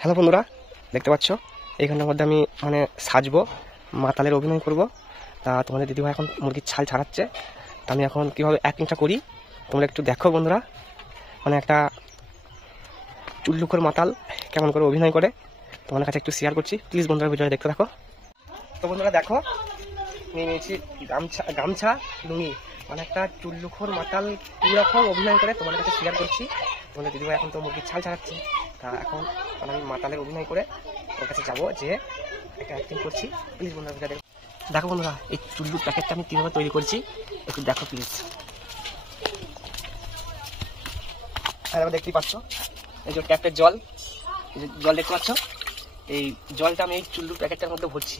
Hello বন্ধুরা, দেখতে পাচ্ছ এইখানটার মধ্যে আমি মানে সাজবো, মাতালের অভিনয় করব। তা তোমাদের দিদিভাই এখন মুরগির ছাল ছাড়াচ্ছে। তা আমি এখন কীভাবে অ্যাক্টিংটা করি তোমরা একটু দেখো বন্ধুরা। মানে একটা চুল্লুকর মাতাল কেমন করে অভিনয় করে তোমাদের কাছে একটু শেয়ার করছি। প্লিজ বন্ধুরা ভিডিওটা দেখতে থাকো। তো বন্ধুরা দেখো, নিয়ে নিয়েছি গামছা লুঙ্গি, মানে একটা চুল্লুখোর মাতাল কীরকম অভিনয় করে তোমাদের কাছে শেয়ার করছি। তোমাদের দিদিভাই এখন তো মুরগির ছাল ছাড়াচ্ছে। তা এখন আমি মাতালের অভিনয় করে ওর কাছে যাবো, যে একটা অ্যাক্টিং করছি। প্লিজ বন্ধুরা ভিডিওটা দেখো। বন্ধুরা এই চুল্লুর প্যাকেটটা আমি কীভাবে তৈরি করছি একটু দেখো প্লিজ। আর দেখতেই পাচ্ছ এই যে ট্যাপের জল, জল দেখতে পাচ্ছ, এই জলটা আমি এই চুল্লুর প্যাকেটটার মধ্যে ভরছি।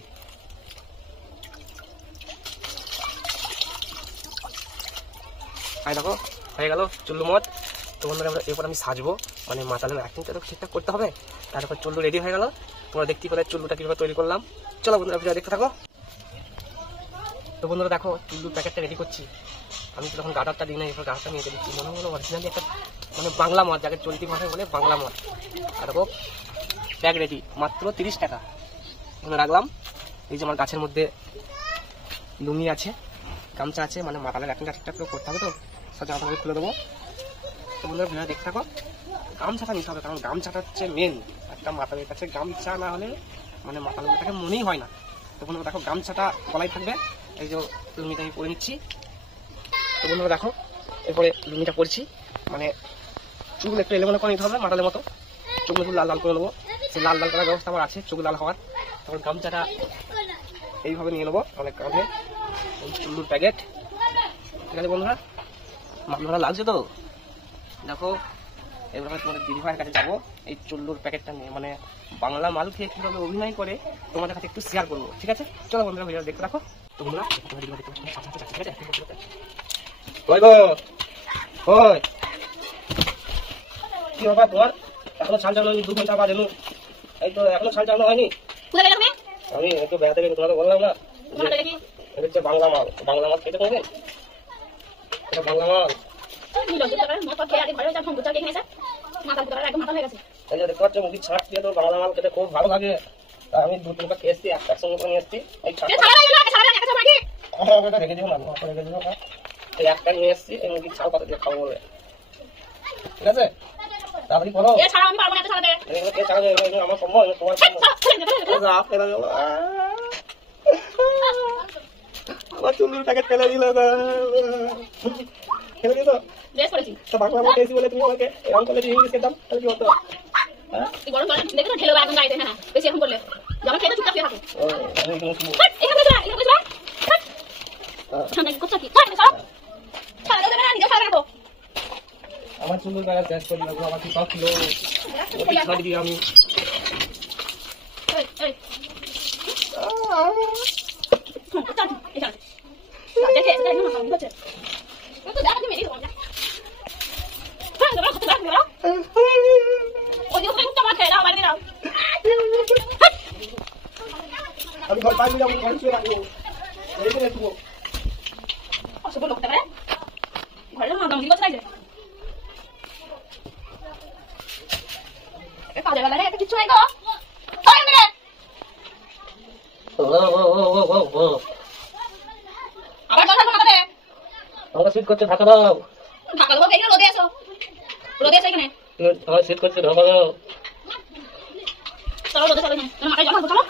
আর দেখো হয়ে গেল চুল্লু মদ। তো বন্ধুরা এরপর আমি সাজবো, মানে মাতালের অ্যাক্টিংটা তো ঠিকঠাক করতে হবে। তারপর চুল্লু রেডি হয়ে গেল। তোমরা দেখতেই পাবে চুল্লুটা কীভাবে তৈরি করলাম। চলো বন্ধুরা ভিডিও দেখতে থাকো। তো বন্ধুরা দেখো চুল্লুর প্যাকেটটা রেডি করছি। আমি তো তখন গাদারটা দিই না, এরপর গাদারটা নিয়ে দিচ্ছি। মনে হলো অরিজিনালি একটা মানে বাংলা মদ, যাকে চলতি ভাষায় বলে বাংলা মদ। আর দেখো প্যাক রেডি, মাত্র 30 টাকা। এখানে রাখলাম। এই যে আমার গাছের মধ্যে লুঙ্গি আছে, গামছা আছে, মানে মাতালের অ্যাক্টিংটা ঠিকঠাক করে করতে হবে। তো সব জামাটা খুলে দেবো। তো বন্ধুরা ভিডিও দেখতে থাকো। গামছাটা নিতে হবে, কারণ গামছাটা হচ্ছে মেন। একটা মাতালের কাছে গামছা না হলে মানে মাতালের কাছে মনেই হয় না। তো বন্ধুরা দেখো গামছাটা গলায় থাকবে। এই যে লুঙ্গিটা আমি পরে নিচ্ছি। তো বন্ধুরা দেখো এরপরে লুঙ্গিটা পরছি, মানে চুলগুলো একটু এলোমেলো করে নিতে হবে মাতালের মতো। চোখগুলো একটু লাল লাল করে নেবো, সেই লাল লাল করার ব্যবস্থা আমার আছে, চোখ লাল হওয়ার। তারপর গামছাটা এইভাবে নিয়ে নেবো অনেক কাঁধে, এই চুল্লুর প্যাকেট। ঠিক আছে বন্ধুরা, মামলাটা লাগছে তো দেখো। এবার তোমাদের দিদিভাইয়ের কাছে যাবো এই চুল্লুর প্যাকেটটা নিয়ে, মানে বাংলা মাল খেয়ে কীভাবে অভিনয় করে তোমাদের কাছে একটু শেয়ার করবো। ঠিক আছে চলো বন্ধুরা ভিডিও দেখতে রাখো। তো বন্ধুরা কি বাবা তোমার এখনো ছাল চালানো 2 ঘন্টা বাদ এলো, এই তো এখনো ছাল চালানো হয়নি। আমি একটু বেড়াতে গেলে তোমাকে বললাম না এটা হচ্ছে বাংলা মাল। বাংলা মাল খেতে কোনোদিন? এটা বাংলা মাল। এই যে দেখতে পাচ্ছ মুরগির ছাট দিয়ে তো বাংলা মাল খেতে খুব ভালো লাগে। আমি 2-3টা খেয়ে এসছি, একসঙ্গে করে নিয়ে এসছি। এই রেখে দিও না, রেখে দিও না। এই একটা নিয়ে এসছি, এই মুরগির ছাল কত দিয়ে খাবো বলে। ঠিক আছে তাড়াতাড়ি করো। আমার সম্ভব তোমার আমার চুল্লুর প্যাকেট ফেলে দিল, ফেলে দিল। বাংলা মাল খেয়েছি বলে তুমি আমাকে এরকম করলে ইংলিশ খেতাম তাহলে কি হতো? আমার চুল্লুর প্যাকেট শেষ করে দিল, আমার কি শখ ছিল ছাড় দিই আমি। আমি ঘর পাইনি, আমি ঘর শুয়ে রাখবো, রেখে রাখবো। অসুখ লোকটা পারে ঘরে মাংস করতে চাইছে, কাজে গেলে একটা কিছু নাই গো। আবার কথা বলতে দে, আমাকে শীত করছে, ঢাকা দাও। ঢাকা দেবো, এখানে রোদে এসো, রোদে এসো এখানে। আমার শীত করছে, ঢাকা দাও। চলো রোদে চলো, মাথায় জমা চলো।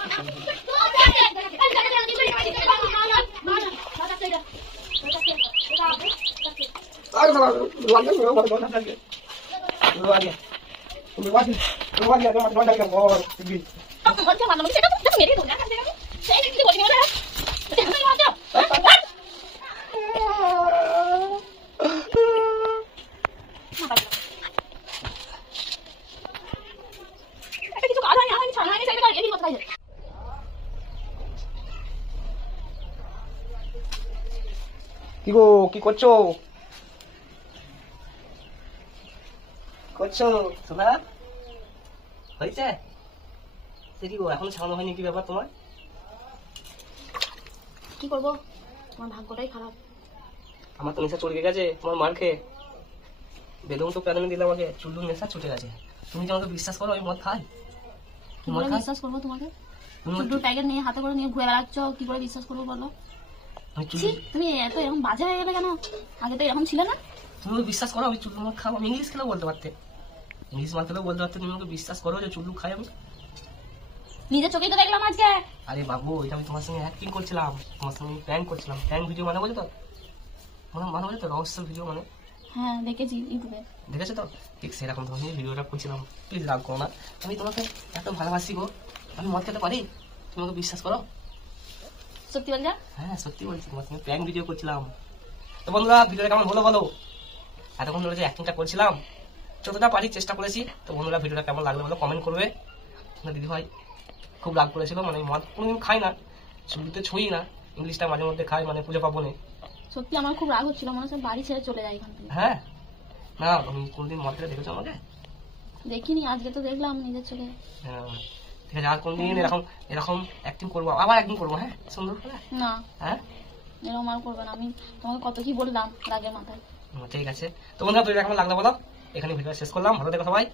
কি গো, কি করছো? করছো শোনা হয়েছে? দেখি গো এখনো ছাড়ানো হয়নি, কি ব্যাপার তোমার? কি করবো, আমার ভাগ্যটাই খারাপ। আমার তো নেশা চলে গেছে তোমার মার খেয়ে। বেলুন তো প্যানেলে দিলে আমাকে, চুল্লুর নেশা ছুটে গেছে। তুমি কি আমাকে বিশ্বাস করো আমি মদ খাই? কি মদ করে খাই? বিশ্বাস করবো তোমাকে? তুমি চুড্ডুর প্যাকেট নিয়ে হাতে করে নিয়ে ঘুরে বেড়াচ্ছ, কি করে বিশ্বাস করবো বলো? আমি ছি, চুল্লু, তুমি এত এরকম বাজে হয়ে গেলে কেন? আগে তো এরকম ছিল না। তুমি আমাকে বিশ্বাস করো আমি চুল্লু মদ খাবো? আমি ইংলিশ খেলেও বলতে পারতে, ইংলিশ মাত্রেও বলতে পারতে। তুমি আমাকে বিশ্বাস করো যে চুল্লু খাই আমি? নিজের চোখেই তো দেখলাম আজকে। আরে বাবু, এটা আমি তোমার সঙ্গে অ্যাক্টিং করছিলাম, তোমার সঙ্গে প্র্যাঙ্ক করছিলাম। প্র্যাঙ্ক ভিডিও মানে বোঝো তো? মানে বোঝো তো, রহস্য ভিডিও মানে। হ্যাঁ দেখেছি ইউটিউবে। দেখেছো তো? ঠিক সেরকম ধরনের ভিডিওটা করছিলাম। প্লিজ রাগ করো না, আমি তোমাকে এত ভালোবাসি গো। আমি মদ খেতে পারি, তুমি আমাকে বিশ্বাস করো। সত্যি বলছো? হ্যাঁ সত্যি বলছি, তোমার সঙ্গে প্র্যাঙ্ক ভিডিও করছিলাম। তো বন্ধুরা ভিডিওটা কেমন হলো বলো? এতক্ষণ ধরে যে অ্যাক্টিংটা করছিলাম, যতটা পারি চেষ্টা করেছি। তো বন্ধুরা ভিডিওটা কেমন লাগলো বলো, কমেন্ট করবে। না দিদি ভাই খুব রাগ করেছিল, মানে মদ কোনোদিন খাই না, ছুটিতে ছুঁই না, ইংলিশটা মাঝে মধ্যে খাই, মানে পুজো পাবনে। সত্যি আমার খুব রাগ হচ্ছিল, মনে হচ্ছে বাড়ি ছেড়ে চলে যাই এখান থেকে। হ্যাঁ না, আমি কোনোদিন মদ খেতে দেখেছো আমাকে? দেখিনি, আজকে তো দেখলাম নিজের চোখে। হ্যাঁ, ঠিক আছে, আর কোনদিন এরকম এরকম অ্যাক্টিং করবো, আবার একদিন করবো, হ্যাঁ সুন্দর করে। না, হ্যাঁ এরকম আর করবে না। আমি তোমাকে কত কি বললাম রাগের মাথায়। ঠিক আছে। তো বন্ধুরা ভিডিওটা কেমন লাগলো বলো? এখানে ভিডিও শেষ করলাম, ভালো থেকো সবাই।